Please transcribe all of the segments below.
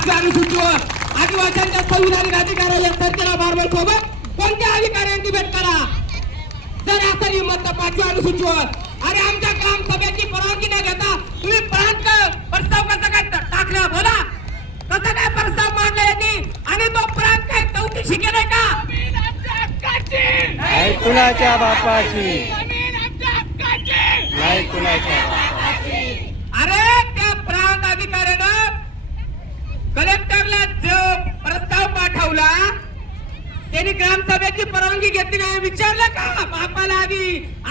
5व्या अनुसूचीवर आदिवासींच्या संविधानिक अधिकाराच्या चर्चेला नॉर्मल सोबत कोणत्या अधिकाऱ्यांनी डिबेट करा. जर असं हिंमत तर 5व्या अनुसूचीवर. अरे आमच्या ग्रामसभेची परवानगी न घेता तुम्ही प्रस्ताव कसा काय टाकला बोला. कसं काय प्रस्ताव मांडला यांनी आणि तो प्रांत काय चौकशी केलाय का. नाही कुणाच्या बापाची, नाही कुणाच्या. अरे त्या प्रांत अधिकाऱ्यानं कलेक्टरला जो प्रस्ताव पाठवला त्यांनी ग्रामसभेची परवानगी घेतली नाही विचारलं का. बापाला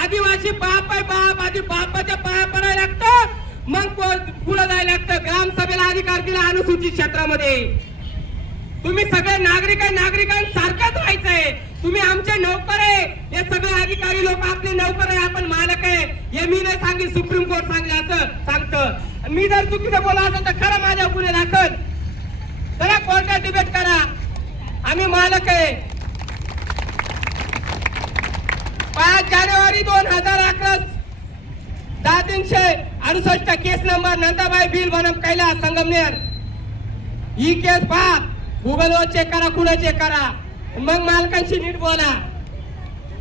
आदिवासी बाप आहे बाप, आधी बापाच्या पाया पडायला लागतं मग पुढे जायला लागतं. ग्रामसभेला अधिकार दिला अनुसूचित क्षेत्रामध्ये. तुम्ही सगळे नागरिकांसारखंच राहायचंय. तुम्ही आमचे नौकर आहे. हे सगळे अधिकारी लोक आपले नौकर आहे, आपण मालक आहे. हे मी नाही सांगितलं, सुप्रीम कोर्ट सांगलं असं सांगतं. मी जर चुकीचं बोला असेल तर खरं माझ्या गुन्हे दाखल जरा कोर्टात डिबेट करा. आम्ही मालक आहे. 5 जानेवारी 2011 10/368 केस नंबर नंदाबाई बिल बनम कैलास संगमनेर. ही केस पहा, गुगल वर चेक करा, कुणा चेक करा, मग मालकांशी नीट बोला.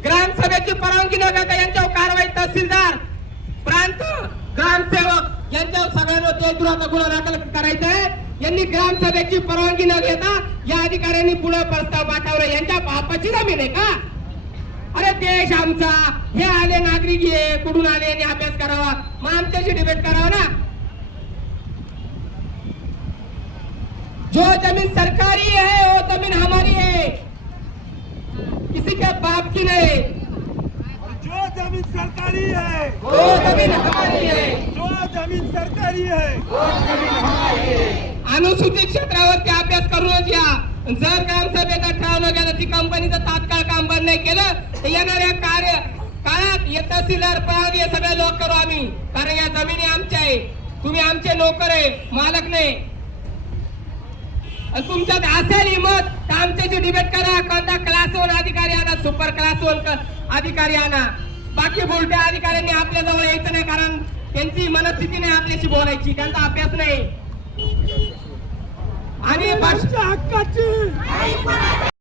ग्रामसभेची परवानगी न घेता यांच्यावर कारवाई. तहसीलदार, प्रांत, ग्रामसेवक यांच्यावर सगळ्यांवर देशद्रोहाचा गुन्हा दाखल करायचा आहे. यांनी ग्रामसभेची परवानगी न घेता या अधिकाऱ्यांनी पुढे प्रस्ताव पाठवला. यांच्या बापाची जमीन आहे का. अरे देश आमचा, हे आले नागरिक हे कुठून आले यांनी अभ्यास करावा, मग आमच्याशी डिबेट करावा ना. जो जमीन सरकारी है वो जमीन हमारी है, किसी के बाप की नहीं. जो जमीन सरकारी है वो जमीन हमारी है, जो जमीन सरकारी है वो जमीन हमारी है. अनुसूचित क्षेत्रावरती अभ्यास करूनच या. जर ग्रामसभेचा ठराव न गेला ती कंपनीचं तात्काळ काम बंद नाही केलं तर येणाऱ्या काळात तहसीलदार प्रांत हे सगळे लोक करू आम्ही. कारण या जमिनी आमच्या आहे, तुम्ही आमचे नोकर आहे, मालक नाही. तुमच्यात असेल हिंमत तर आमच्याशी डिबेट करा. कोणता क्लास 1 अधिकारी आणा, सुपर क्लास 1 अधिकारी आणा. बाकी बोलत्या अधिकाऱ्यांनी आपल्या जवळ यायचं नाही, कारण त्यांची मनस्थिती नाही आपल्याशी बोलायची, त्यांचा अभ्यास नाही. आणि हक्काची